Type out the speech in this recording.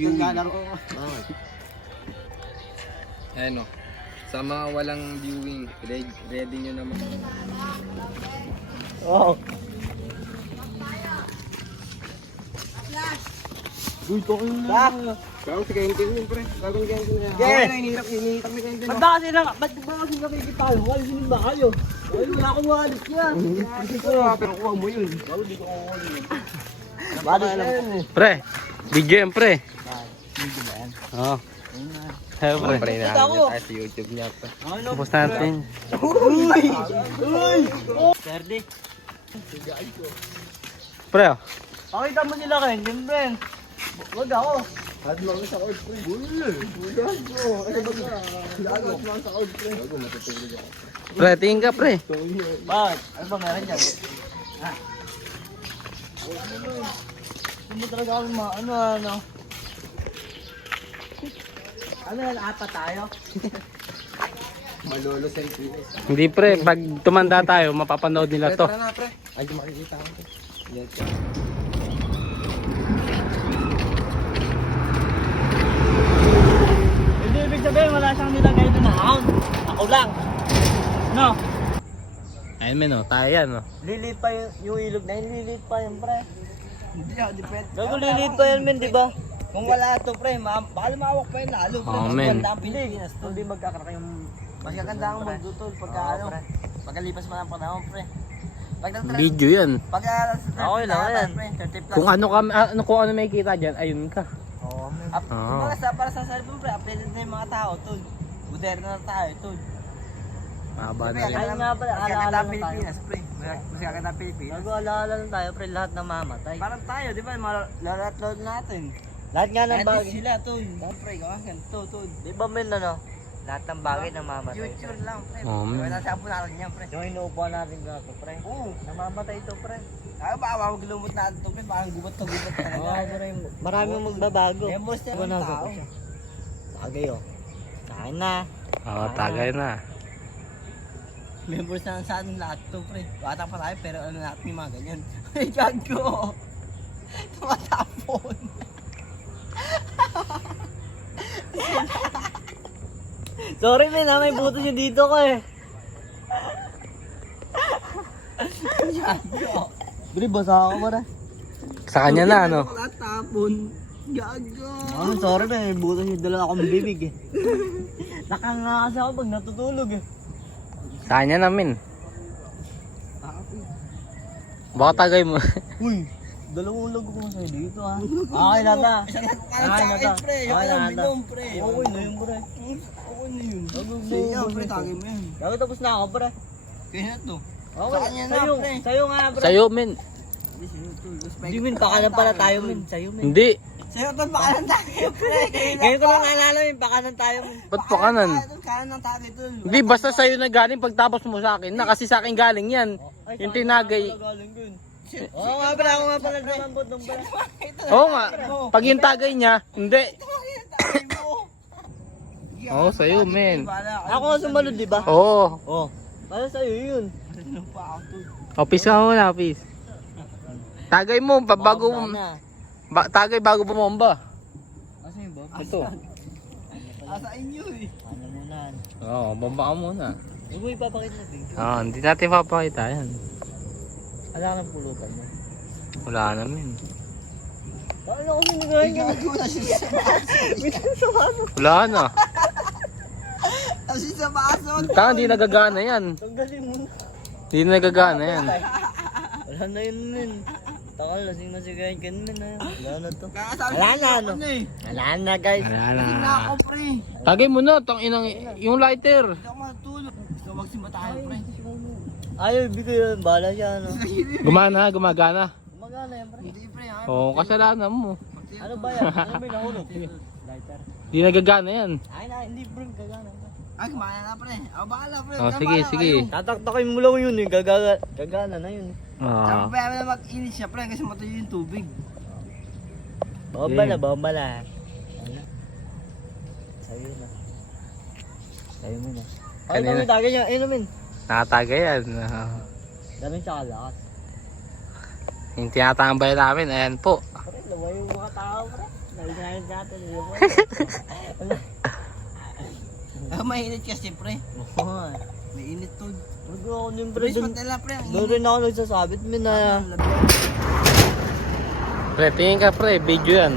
viewing. Ayan o. Sa mga walang viewing, ready nyo naman. Oo. Uy, tokin na. Kaya si Kentin yun, pre. Bagong Kentin na. Yeah. Hinihirap ni Kentin. Ba't ba kasi nakikipalo? Wala sinin ba kayo? Ay, wala akong wallet yan. Pero kuha mo yun. Hindi ko kukuha yun. Wallet na yun eh. Pre, video yan pre. Hindi ba yan? Oo. Hey, pre. Pre, Ito nahanap ako. niya tayo sa YouTube niya, pre. Tapos natin. Uy! Uy! Perde. Pre, oh. Pakita mo sila kayo, siyempre. Huwag ako. Hadi mo sa cord, pre. Bago matutulog ako. Pre, tingin ka pre. Bakit? Ano ba meron dyan? Ha? Hindi talaga ako ano. Ano yan, apat tayo? Malolo sa Pilipinas. Hindi pre, pag tumanda tayo, mapapanood nila to. Tara na, pre. Ay, di makikita ko. Yan. Hindi ibig sabihin, wala siyang nilagay doon na hound. Ako lang. No? Ayun men, oh. Tayo yan, oh. Lilit pa yung ilog na yun, lilit pa yun, pre. Hindi, depende. Gago lilit pa yan, men, di ba? Kung wala to, pre, baka lumawak pa yun lalo, pre. Oh, Mas men. maganda ang Pilipinas, tol. Hindi magkakaroon yung... Mas gaganda ang mundo, tol, pagka ano, pagkalipas mo ng panahon, pre. Video yan. Pagka okay lang yan. Kung ano may kita dyan, ayun ka. Oo, men. Oo. Para sa cellphone, pre, updated na yung mga tao, tol. Moderno na tayo, tol. Mahaba na rin. Ayun nga pala, alaala lang tayo. Pilipinas, pre. Mas gaganda Pilipinas. Bago alaala lang tayo, pre, lahat na mamatay. Parang tayo, di ba? Lahat-load natin. Lahat nga ng bagay. Sila, tol. Pre, ganito, tol. Di ba, men, ano? Lahat ng bagay na mamatay. Future lang, pre. Oh, men. Wala sa natin yan, pre. Yung inuupuan natin gato, pre. Oo. Namamatay ito, pre. Ay, baka maglumot natin ito, pre. Parang gubat talaga. Oo, pre. Maraming magbabago. Members na ng tao. Tagay, oh. Kain na. Oo, tagay na. Members na sa ating lahat to, pre. Bata pa tayo, pero ano natin yung mga ganyan. Ay, gago! Tumatapon! Sorry, men, may buto siya dito ko eh. Gago! Bri, basa ako para. Sa kanya na, ano? Tumatapon! Gago! Oh, sorry, men, may buto siya dala akong bibig eh. Nakanga kasi ako pag natutulog eh. Sa kanya namin. Baka tagay mo. Uy, dalawang lago ko sa'yo dito ha. Okay na ta. Okay na ta. Okay na ta. Okay na yun, pre. Okay na yun. Sige, pre, tagay mo yun. Dapat tapos na ako, pre. Kaya na to. Okay, sa'yo, sa'yo nga, pre. Sa'yo, men. Hindi, min, pakanan pala tayo, min. Sa'yo, min. Hindi. Sa'yo, tol, pakanan tayo, pre. Ngayon ko lang naalala, min, pakanan tayo, min. Ba't pa kanan? Kanan ng tagay, tol. Hindi, basta sa'yo na galing pagtapos mo sa akin na. Kasi sa akin galing yan. Yung tinagay. Oo nga pala, ako nga pala lumambot nung pala. Oo nga. Pag yung tagay niya, hindi. Oo, sa'yo, men. Ako nga sumunod, di ba? Oo. Oo. Para sa'yo yun. Office ka muna, office. Tagay mo, bago tagay bago bumomba. Asa yun ba? Ito. Asa inyo eh. Ano muna? Oo, bomba ka muna. Huwag mo ipapakita na video. Hindi natin papakita yan. Wala ka ng pulutan mo. Wala namin. Paano ako sinagayin niya? Wala na. Kasi sa baso. Taka, hindi nagagana yan. Tanggalin mo na. Hindi nagagana yan. Wala na yun, men. Takal, lasing na sigayin ka na, men. Wala na to. Wala na, ano? Wala na, guys. Wala na. Lasing na ako, pre. Tagay mo na, yung lighter. Hindi ako matulog. Gusto magsimba tayo, pre. Ayaw, ibigay yun. Bahala siya, ano. Gumagana. Gumagana yan, pre. Hindi, pre. Oo, kasalanan mo. Ano ba yan? Ano ba yung nahulog? Lighter. Hindi nagagana yan. Ay, hindi, bro. Gagana. Ay, kumana na, pre. Ako bahala, pre. Sige. Tataktakin mo lang yun, eh. Gagana na yun. Ah. Tsaka na mag-init siya, pre, kasi matuyo yung tubig. Bomba na. Ano? Sa'yo na. Sa'yo mo na. Ay, Kanina. dami tagay niya. Ayun namin. Nakatagay yan. Daming tsaka lakas. Yung tinatambay namin, ayan po. Pre, lawa yung mga tao, pre. Nagagalit natin. Mainit kasi pre. Oo. Mainit to. Nag-ako din pre. Pre, samantala pre. Doon rin ako nagsasabit min na. Pre, tingin ka pre, video yan.